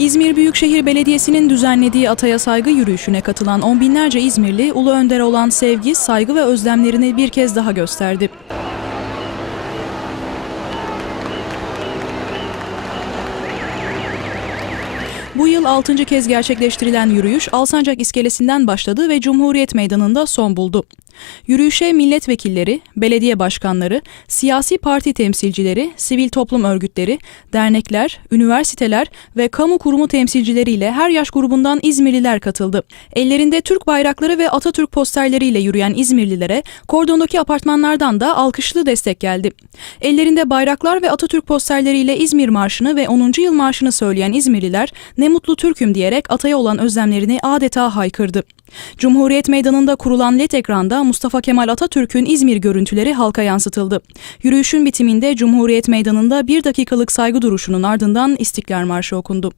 İzmir Büyükşehir Belediyesi'nin düzenlediği Ataya Saygı yürüyüşüne katılan on binlerce İzmirli, Ulu Önder'e olan sevgi, saygı ve özlemlerini bir kez daha gösterdi. Bu yıl 6. kez gerçekleştirilen yürüyüş Alsancak iskelesinden başladı ve Cumhuriyet Meydanı'nda son buldu. Yürüyüşe milletvekilleri, belediye başkanları, siyasi parti temsilcileri, sivil toplum örgütleri, dernekler, üniversiteler ve kamu kurumu temsilcileriyle her yaş grubundan İzmirliler katıldı. Ellerinde Türk bayrakları ve Atatürk posterleriyle yürüyen İzmirlilere kordondaki apartmanlardan da alkışlı destek geldi. Ellerinde bayraklar ve Atatürk posterleriyle İzmir Marşı'nı ve 10. Yıl Marşı'nı söyleyen İzmirliler ne mutlu Türk'üm diyerek Atay'a olan özlemlerini adeta haykırdı. Cumhuriyet Meydanı'nda kurulan LED ekranda Mustafa Kemal Atatürk'ün İzmir görüntüleri halka yansıtıldı. Yürüyüşün bitiminde Cumhuriyet Meydanı'nda bir dakikalık saygı duruşunun ardından İstiklal Marşı okundu.